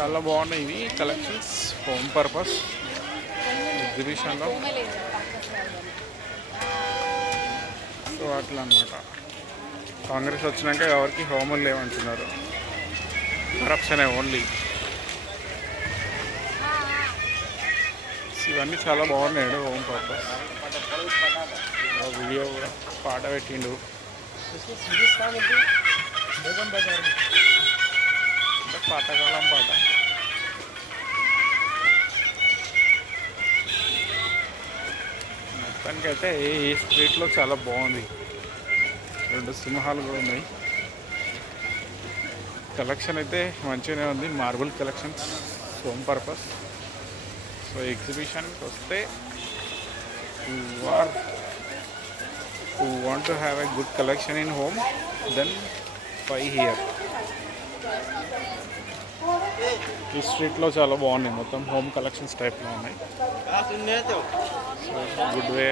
చాలా బాగున్నాయి ఇవి కలెక్షన్స్ హోమ్ పర్పస్ ఎగ్జిబిషన్లో. సో అట్లా అన్నమాట. కాంగ్రెస్ వచ్చినాక ఎవరికి హోములు లేవంటున్నారు, కరప్షనే ఓన్లీ. ఇవన్నీ చాలా బాగున్నాయి హోమ్ పర్పస్. వీడియో కూడా పాట పెట్టిండు, అంటే పాతకాలం పాట. మొత్తానికైతే ఈ స్ట్రీట్లో చాలా బాగుంది. 2 సింహాలు కూడా ఉన్నాయి. కలెక్షన్ అయితే మంచిగానే ఉంది, marble collections home purpose. So ఎగ్జిబిషన్కి వస్తే who want to have a good collection in home, then buy here. ఈ స్ట్రీట్లో చాలా బాగున్నాయి, మొత్తం హోమ్ కలెక్షన్స్ టైప్లో ఉన్నాయి. So good way